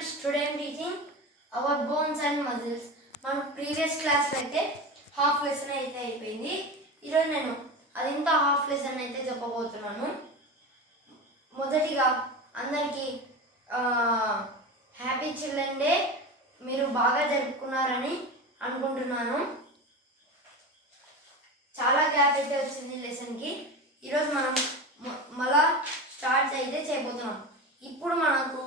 friends, today I am teaching our bones and muscles. మన previous క్లాస్లో అయితే half lesson అయితే అయిపోయింది. ఈరోజు నేను అదింత హాఫ్ లెసన్ అయితే చెప్పబోతున్నాను. మొదటిగా అందరికీ హ్యాపీ చిల్డ్రన్ డే మీరు బాగా జరుపుకున్నారని అనుకుంటున్నాను. చాలా గ్యాప్ అయితే వచ్చింది లెసన్కి. ఈరోజు మనం మళ్ళా స్టార్ట్ అయితే చేయబోతున్నాం. ఇప్పుడు మనకు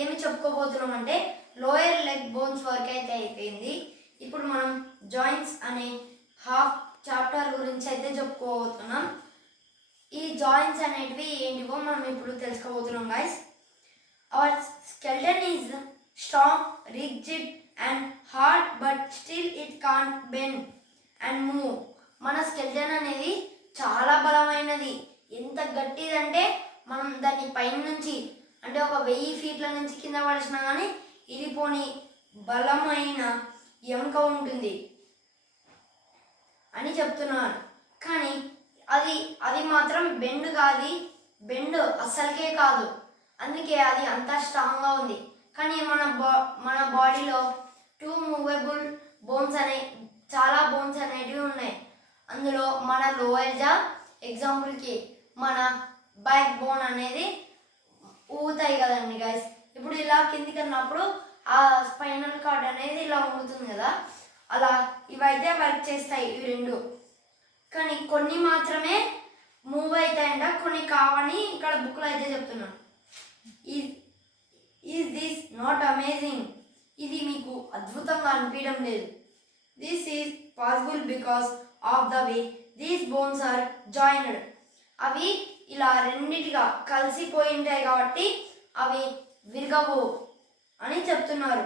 ఏమి చెప్పుకోబోతున్నాం అంటే లోయర్ లెగ్ బోన్స్ వర్క్ అయితే అయిపోయింది. ఇప్పుడు మనం జాయింట్స్ అనే హాఫ్ చాప్టర్ గురించి అయితే చెప్పుకోబోతున్నాం. ఈ జాయింట్స్ అనేటివి ఏంటివో మనం ఇప్పుడు తెలుసుకోబోతున్నాం guys. Our skeleton is strong, rigid and hard but still it can't bend and move. మన స్కెల్టన్ అనేది చాలా బలమైనది. ఎంత గట్టిదంటే మనం దాన్ని పైన నుంచి అంటే ఒక 1000 ఫీట్ల నుంచి కింద పడిచినా కానీ ఇరిపోని బలమైన ఎముక ఉంటుంది అని చెప్తున్నారు. కానీ అది మాత్రం బెండ్ అస్సలకే కాదు. అందుకే అది అంత స్ట్రాంగ్గా ఉంది. కానీ మన బాడీలో 2 మూవబుల్ బోన్స్ చాలా బోన్స్ అనేటివి ఉన్నాయి. అందులో మన లోయర్ జా, ఎగ్జాంపుల్కి మన బ్యాక్ బోన్ అనేది ఊగుతాయి కదండి గైస్. ఇప్పుడు ఇలా కిందికి అన్నప్పుడు ఆ స్పైనల్ కార్డ్ అనేది ఇలా ఊగుతుంది కదా, అలా ఇవైతే వర్క్ చేస్తాయి ఇవి రెండు. కానీ కొన్ని మాత్రమే మూవ్ అవుతాయంట, కొన్ని కావని ఇక్కడ బుక్లో అయితే చెప్తున్నాను. Is this not amazing? ఇది మీకు అద్భుతంగా అనిపించడం లేదు? This is possible because of the way these bones are joined. అవి ఇలా రెండిటిగా కలిసిపోయి ఉంటాయి కాబట్టి అవి విరగవు అని చెప్తున్నారు.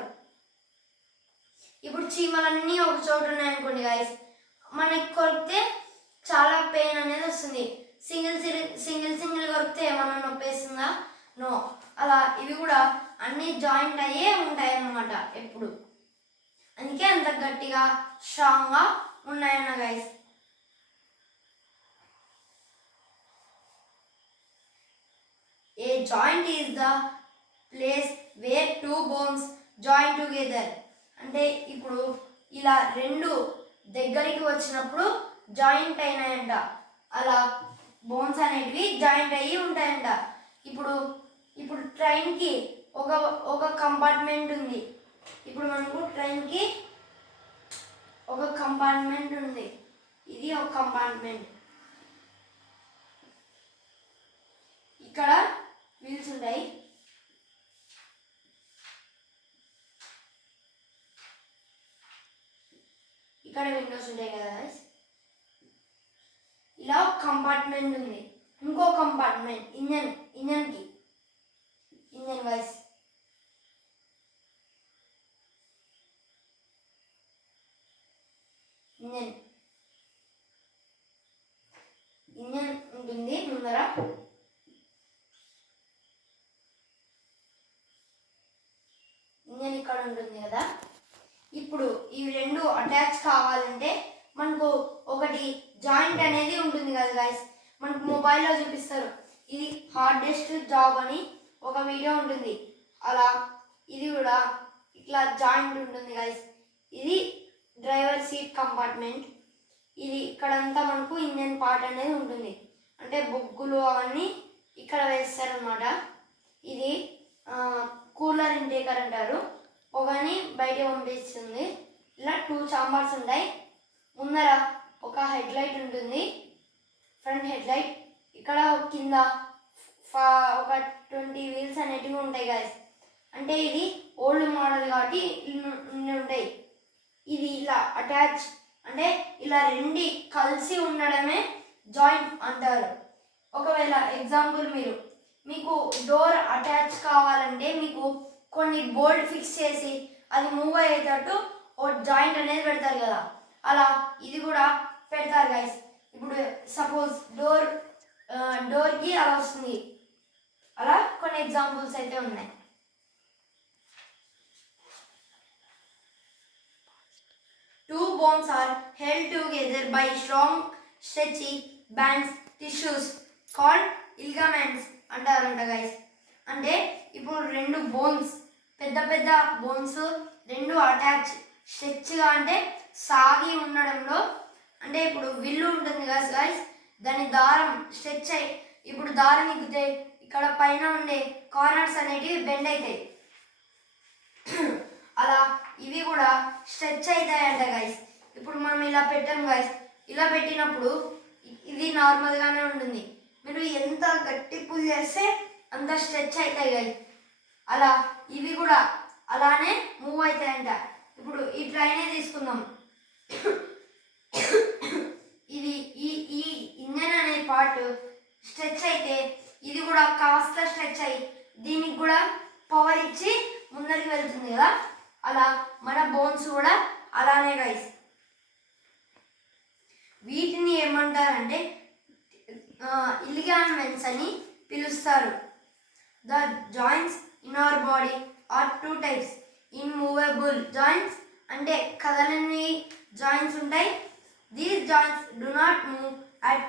ఇప్పుడు చీమలన్నీ ఒక చోటు ఉన్నాయనుకోండి గైస్, మనకి కొరికితే చాలా పెయిన్ అనేది వస్తుంది. సింగిల్ కొరికితే ఏమన్నా నొప్పేస్తుందా? నో. అలా ఇవి కూడా అన్నీ జాయింట్ అయ్యే ఉంటాయి అన్నమాట ఎప్పుడు. అందుకే అంత గట్టిగా స్ట్రాంగ్గా ఉన్నాయన్న guys. A joint is the place where 2 bones join together. అంటే ఇప్పుడు ఇలా రెండు దగ్గరికి వచ్చినప్పుడు జాయింట్ అయినాయంట. అలా బోన్స్ అనేటివి జాయింట్ అయ్యి ఉంటాయంట. ఇప్పుడు ట్రైన్కి ఒక కంపార్ట్మెంట్ ఉంది. ఇప్పుడు మనకు ట్రైన్కి ఒక కంపార్ట్మెంట్ ఉంది. ఇది ఒక కంపార్ట్మెంట్. ఇక్కడ వీల్స్ ఉంటాయి. ఇక్కడ విండోస్ ఉంటాయి కదా. ఇలా కంపార్ట్మెంట్ ఉంది. ఇంకో కంపార్ట్మెంట్ ఇంజన్ వైస్. ఇంజన్ ఉంటుంది ముందర. ఇంజన్ ఇక్కడ ఉంటుంది కదా. ఇప్పుడు ఇవి రెండు అటాచ్ కావాలంటే మనకు ఒకటి జాయింట్ అనేది ఉంటుంది కదా గైస్. మనకు మొబైల్లో చూపిస్తారు. ఇది హార్డెస్ట్ జాబ్ అని ఒక వీడియో ఉంటుంది. అలా ఇది కూడా ఇట్లా జాయింట్ ఉంటుంది గైస్. ఇది డ్రైవర్ సీట్ కంపార్ట్మెంట్. ఇది ఇక్కడంతా మనకు ఇంజన్ పార్ట్ అనేది ఉంటుంది. అంటే బొగ్గులు అవన్నీ ఇక్కడ వేస్తారనమాట. ఇది కూలర్ ఇంటేకర్ అంటారు. పొగని బయట పంపిస్తుంది. ఇలా 2 చాంబర్స్ ఉంటాయి. ముందర ఒక హెడ్ లైట్ ఉంటుంది, ఫ్రంట్ హెడ్ లైట్. ఇక్కడ కింద ఒక 20 వీల్స్ అనేటివి ఉంటాయి గైస్. అంటే ఇది ఓల్డ్ మోడల్ కాబట్టి ఇన్ని ఉంటాయి. ఇది ఇలా అటాచ్ అంటే ఇలా రెండు కలిసి ఉండడమే జాయింట్ అంటారు. ఒకవేళ ఎగ్జాంపుల్ మీకు డోర్ అటాచ్ కావాలంటే మీకు కొన్ని బోల్డ్ ఫిక్స్ చేసి అది మూవ్ అయ్యేటట్టు ఓ జాయింట్ అనేది పెడతారు కదా, అలా ఇది కూడా పెడతారు గైస్. ఇప్పుడు సపోజ్ డోర్కి అలా వస్తుంది. అలా కొన్ని ఎగ్జాంపుల్స్ అయితే ఉన్నాయి. Two bones are held together by strong stretchy bands tissues called ligaments అంటారంట గైస్. అంటే ఇప్పుడు రెండు బోన్స్, పెద్ద పెద్ద బోన్స్ రెండు అటాచ్ స్ట్రెచ్గా అంటే సాగి ఉండడంలో, అంటే ఇప్పుడు విల్లు ఉంటుంది కదా గైస్, దాని దారం స్ట్రెచ్ అయ్యి ఇప్పుడు దారం ఎక్కితే ఇక్కడ పైన ఉండే కార్నర్స్ అనేటివి బెండ్ అవుతాయి. అలా ఇవి కూడా స్ట్రెచ్ అవుతాయంట గైస్. ఇప్పుడు మనం ఇలా పెట్టాం గైస్, ఇలా పెట్టినప్పుడు ఇది నార్మల్గానే ఉంటుంది. మీరు ఎంత గట్టి పుల్ చేస్తే అంత స్ట్రెచ్ అవుతాయి గైస్. అలా ఇవి కూడా అలానే మూవ్ అవుతాయంట. ఇప్పుడు ఈ ట్రైనే తీసుకుందాం. ఇది ఈ ఈ ఇంజన్ అనే పార్ట్ స్ట్రెచ్ అయితే ఇది కూడా కాస్త స్ట్రెచ్ అయ్యి దీనికి కూడా పవర్ ఇచ్చి ముందరికి వెళ్తుంది కదా. అలా మన బోన్స్ కూడా అలానే గైస్. వీటిని ఏమంటారంటే లిగామెంట్స్ అని పిలుస్తారు. The joints in our body are two types. Immovable joints అంటే కదలని జాయింట్స్ ఉంటాయి. These joints do not move at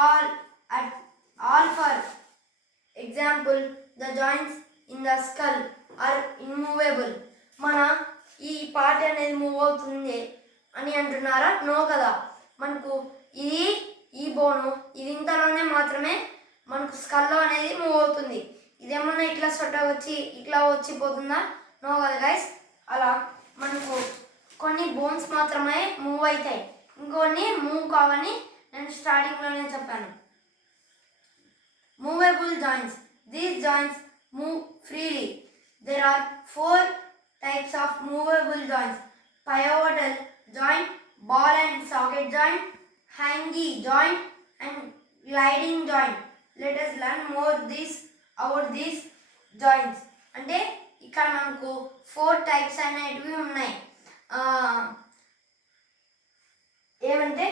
all. For example the joints in the skull are immovable. మన ఈ పార్ట్ అనేది మూవ్ అవుతుంది అని అంటున్నారా? నో కదా. మనకు ఇది ఈ బోను ఇది ఇంతలోనే మాత్రమే మనకు స్కల్లో అనేది మూవ్ అవుతుంది. ఇదేమన్నా ఇట్లా సొట్ట వచ్చి ఇట్లా వచ్చిపోతుందా? నో కదా గైస్. అలా మనకు కొన్ని బోన్స్ మాత్రమే మూవ్ అవుతాయి, ఇంకొన్ని మూవ్ కావని నేను స్టార్టింగ్లోనే చెప్పాను. Movable joints. These joints move freely. There are 4 types of movable joints: pivotal joint, ball and socket joint, hinge joint, and gliding joint. Let us learn more about these joints. అంటే ఇక్కడ మనకు 4 types అనేటివి ఉన్నాయి. ఏమంటే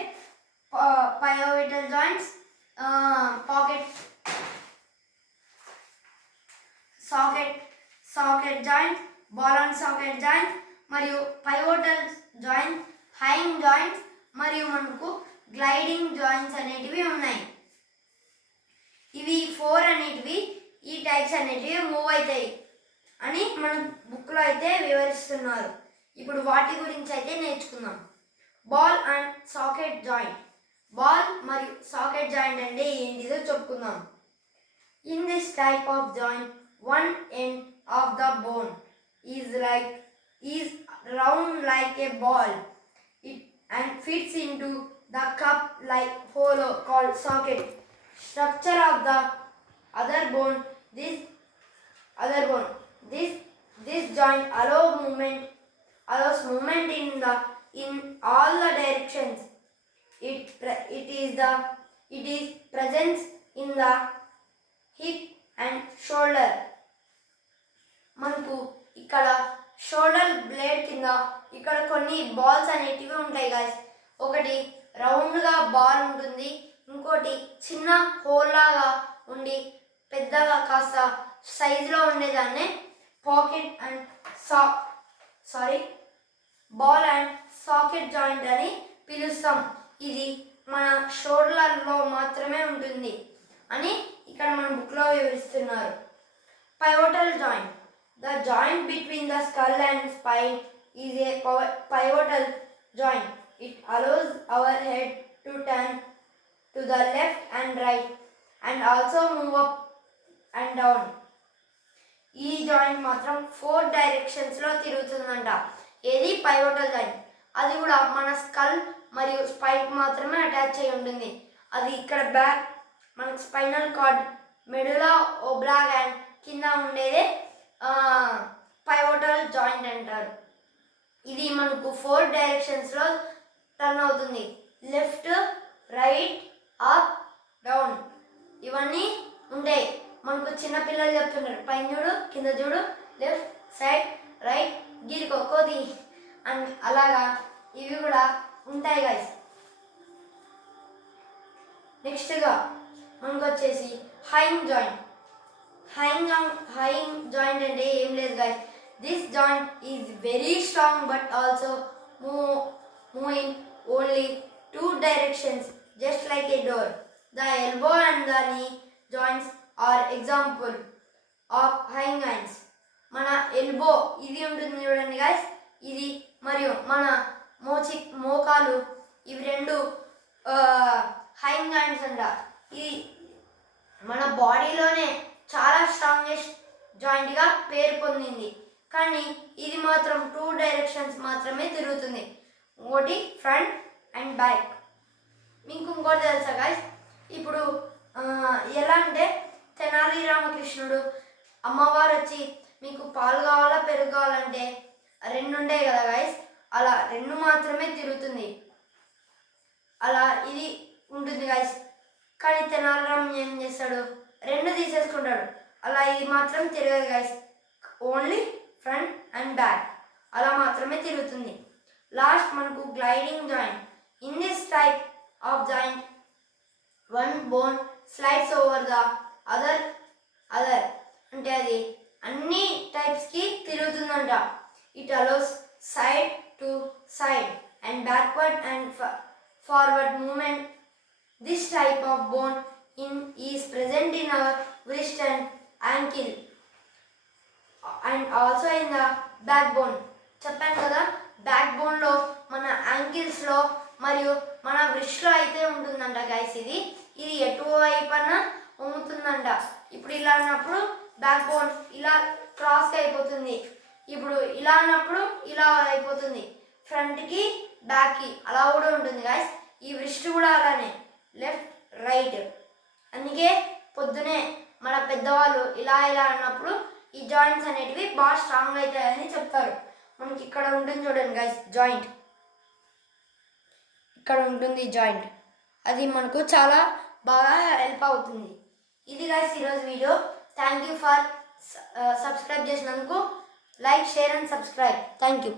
pivotal joints, socket joint, ball and socket joint, మరియు pivotal joint, hinge joints, మరియు మనకు gliding joints అనేటివి ఉన్నాయి. ఇవి 4 అనేటివి ఈ టైప్స్ అనేటివి మూవ్ అవుతాయి అని మన బుక్లో అయితే వివరిస్తున్నారు. ఇప్పుడు వాటి గురించి అయితే నేర్చుకుందాం. Ball and socket joint. Ball మరియు సాకెట్ జాయింట్ అంటే ఏంటిదో చెప్పుకుందాం. In this type of joint one end of the bone is round like a ball and fits into the cup like hole called socket. Structure of the other bone. This joint allows movement in all the directions. It is present in the hip and shoulder. మనకు ఇక్కడ shoulder blade కింద ఇక్కడ కొన్ని balls అనేటివి ఉంటాయి guys. ఒకటి రౌండ్గా ball ఉంటుంది, ఇంకోటి చిన్న హోల్ లాగా ఉండి పెద్దగా కాస్త సైజులో ఉండేదాన్ని pocket and ball and socket joint అని పిలుస్తాం. ఇది మన షోల్డర్లో మాత్రమే ఉంటుంది అని ఇక్కడ మన బుక్లో వివరిస్తున్నారు. Pivotal joint. The joint between the skull and spine is a pivotal joint. It allows our head to turn to the left and right and also move up and down. ఈ జాయింట్ మాత్రం 4 డైరెక్షన్స్లో తిరుగుతుందంట. ఏది? Pivotal joint. అది కూడా మన skull మరియు spine మాత్రమే attach అయి ఉంటుంది. అది ఇక్కడ బ్యాక్ మనకు స్పైనల్ కార్డ్, మెడులా ఓబ్లాంగ్ కింద ఉండేదే పైవోటల్ జాయింట్ అంటారు. ఇది మనకు 4 డైరెక్షన్స్లో టర్న్ అవుతుంది. లెఫ్ట్, రైట్, అప్, డౌన్ ఇవన్నీ ఉంటాయి. మనకు చిన్నపిల్లలు చెప్తున్నారు, పైన చూడు, కింద చూడు, లెఫ్ట్, సైడ్, రైట్, గిరికో కోది అండ్ అలాగా ఇవి కూడా ఉంటాయి గైస్. నెక్స్ట్గా మనకు వచ్చేసి హైంగ్ జాయింట్. హైంగ్ జాయింట్ అంటే ఏం లేదు guys. This joint is very strong but also moving only 2 directions just like a door. The elbow and the knee joints are example. Of hinges. మన ఎల్బో ఇది ఉంటుంది చూడండి గైస్, ఇది మరియు మన మోకాలు ఇవి రెండు హైంగైన్స్ అంట. ఇది మన బాడీలోనే చాలా స్ట్రాంగెస్ట్ జాయింట్గా పేరు పొందింది. కానీ ఇది మాత్రం 2 డైరెక్షన్స్ మాత్రమే తిరుగుతుంది, ఒకటి ఫ్రంట్ అండ్ బ్యాక్. మీకు ఇంకోటి తెలుసా గైస్, ఇప్పుడు ఎలా అంటే తెనాలి రామకృష్ణుడు అమ్మవారు వచ్చి మీకు పాలు కావాలా పెరుగు కావాలంటే 2 ఉంటాయి కదా గైస్, అలా 2 మాత్రమే తిరుగుతుంది. అలా ఇది ఉంటుంది గైస్. కానీ తెనాలి రామ్ ఏం చేస్తాడు, 2 తీసేసుకుంటాడు. అలా ఇది మాత్రం తిరగదు guys, only front and back అలా మాత్రమే తిరుగుతుంది. లాస్ట్ మనకు gliding joint. In this type of joint one bone slides over the other అంటే అది అన్ని టైప్స్కి తిరుగుతుందంట. It allows side to side and backward and forward movement. This type of bone is present in our wrist and ankle and also in the backbone. చెప్పాను కదా, back బోన్లో మన యాంకిల్స్లో మరియు మన wristలో అయితే ఉంటుందంట గైస్. ఇది ఎటువైపన్నా వంగుతుందంట. ఇప్పుడు ఇలా అన్నప్పుడు బ్యాక్ బోన్ ఇలా క్రాస్గా అయిపోతుంది, ఇప్పుడు ఇలా అన్నప్పుడు ఇలా అయిపోతుంది, ఫ్రంట్కి బ్యాక్కి అలా కూడా ఉంటుంది గైస్. ఈ wrist కూడా అలానే లెఫ్ట్ రైట్. అందుకే పొద్దునే మన పెద్దవాళ్ళు ఇలా అన్నప్పుడు ఈ జాయింట్స్ అనేటివి బాగా స్ట్రాంగ్ అవుతాయని చెప్తారు. మనకి ఇక్కడ ఉంటుంది చూడండి గైస్ జాయింట్, ఇక్కడ ఉంటుంది జాయింట్, అది మనకు చాలా బాగా హెల్ప్ అవుతుంది. ఇది గైస్ ఈరోజు video. Thank you for subscribe చేసినందుకు. Like, share and subscribe. Thank you.